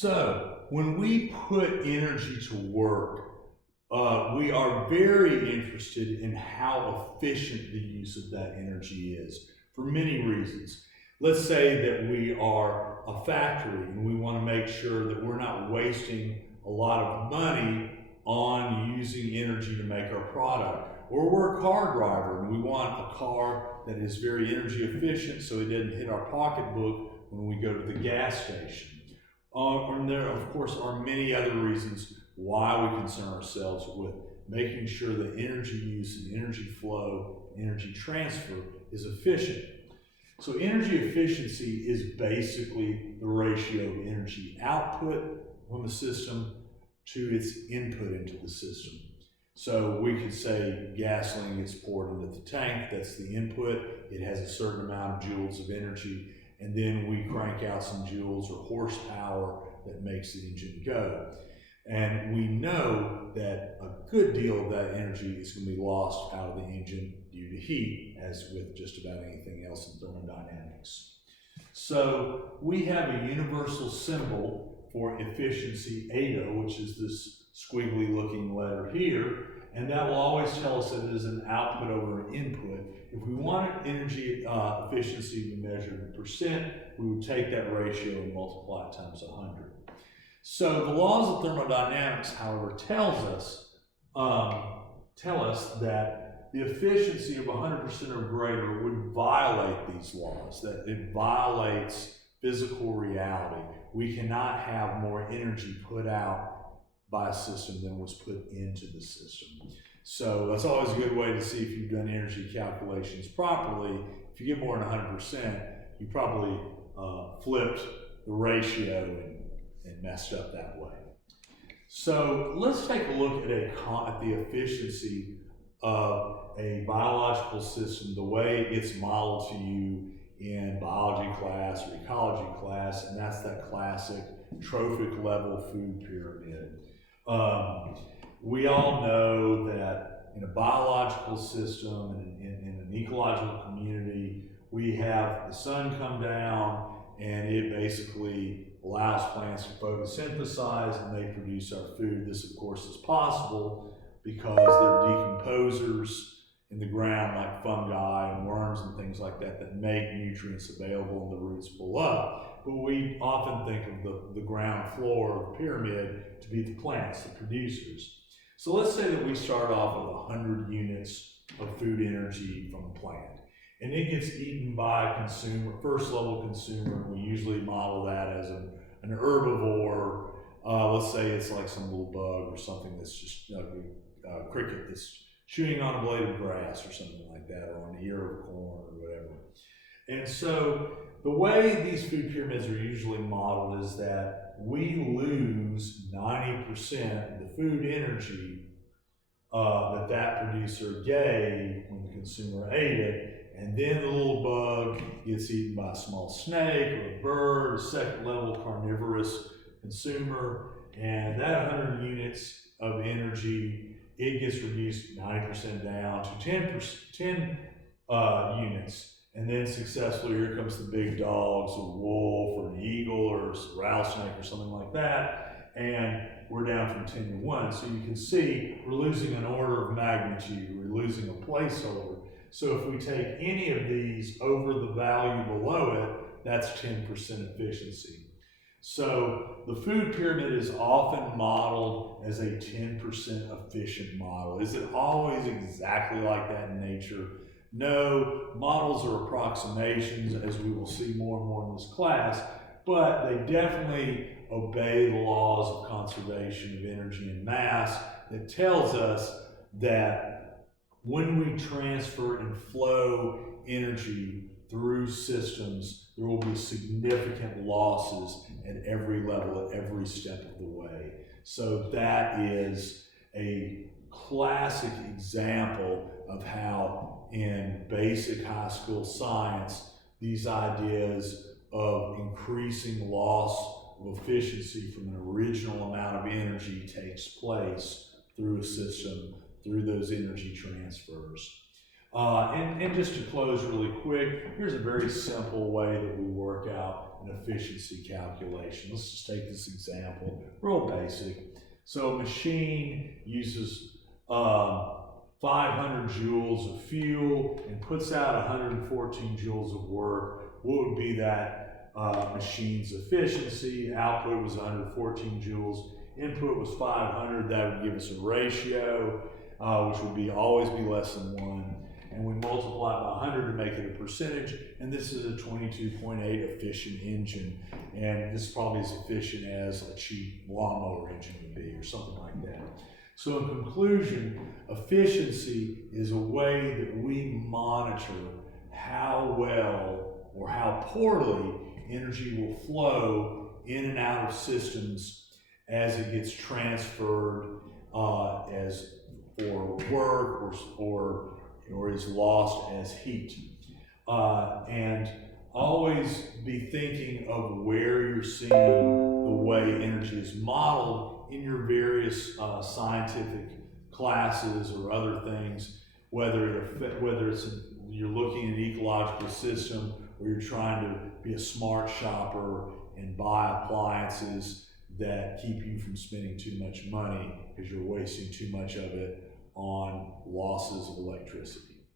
So when we put energy to work, we are very interested in how efficient the use of that energy is for many reasons. Let's say that we are a factory and we want to make sure that we're not wasting a lot of money on using energy to make our product. Or we're a car driver and we want a car that is very energy efficient so it doesn't hit our pocketbook when we go to the gas station. And there, of course, are many other reasons why we concern ourselves with making sure that energy use and energy flow, energy transfer is efficient. So energy efficiency is basically the ratio of energy output from the system to its input into the system. So we could say gasoline gets poured into the tank, that's the input. It has a certain amount of joules of energy, and then we crank out some joules or horsepower that makes the engine go. And we know that a good deal of that energy is going to be lost out of the engine due to heat, as with just about anything else in thermodynamics. So we have a universal symbol for efficiency, eta, which is this squiggly looking letter here, and that will always tell us that it is an output over an input. If we wanted energy efficiency to be measured in percent, we would take that ratio and multiply it times 100. So the laws of thermodynamics, however, tell us that the efficiency of 100% or greater would violate these laws, that it violates physical reality. We cannot have more energy put out by a system than was put into the system. So that's always a good way to see if you've done energy calculations properly. If you get more than 100%, you probably flipped the ratio and messed up that way. So let's take a look at the efficiency of a biological system, the way it's modeled to you in biology class or ecology class, and that's that classic trophic level food pyramid. We all know that in a biological system and in an ecological community, we have the sun come down and it basically allows plants to photosynthesize and they produce our food. This, of course, is possible because there are decomposers in the ground like fungi and worms and things like that that make nutrients available in the roots below. But we often think of the ground floor of the pyramid to be the plants, the producers. So let's say that we start off with 100 units of food energy from a plant. And it gets eaten by a consumer, first level consumer. We usually model that as an herbivore. Let's say it's like some little bug or something that's just a cricket that's chewing on a blade of grass or something like that, or an ear of corn or whatever. And so the way these food pyramids are usually modeled is that we lose 90% of the food energy that producer gave when the consumer ate it, and then the little bug gets eaten by a small snake or a bird, a second level carnivorous consumer, and that 100 units of energy, it gets reduced 90% down to 10 units. And then successfully, here comes the big dogs, a wolf or an eagle or a rattlesnake or something like that, and we're down from 10 to 1. So you can see we're losing an order of magnitude, we're losing a placeholder. So if we take any of these over the value below it, that's 10% efficiency. So the food pyramid is often modeled as a 10% efficient model. Is it always exactly like that in nature? No, models are approximations, as we will see more and more in this class, but they definitely obey the laws of conservation of energy and mass that tells us that when we transfer and flow energy through systems, there will be significant losses at every level, at every step of the way. So that is a classic example of how in basic high school science, these ideas of increasing loss of efficiency from an original amount of energy takes place through a system, through those energy transfers. And just to close really quick, here's a very simple way that we work out an efficiency calculation. Let's just take this example, real basic. So a machine uses 500 joules of fuel and puts out 114 joules of work. What would be that machine's efficiency? Output was 114 joules. Input was 500. That would give us a ratio, which would always be less than 1. And we multiply it by 100 to make it a percentage. And this is a 22.8 efficient engine. And this is probably as efficient as a cheap lawnmower engine would be, or something like that. So in conclusion, efficiency is a way that we monitor how well or how poorly energy will flow in and out of systems as it gets transferred as for work or is lost as heat. And always be thinking of where you're seeing the way energy is modeled in your various scientific classes or other things, whether it's you're looking at an ecological system or you're trying to be a smart shopper and buy appliances that keep you from spending too much money because you're wasting too much of it on losses of electricity.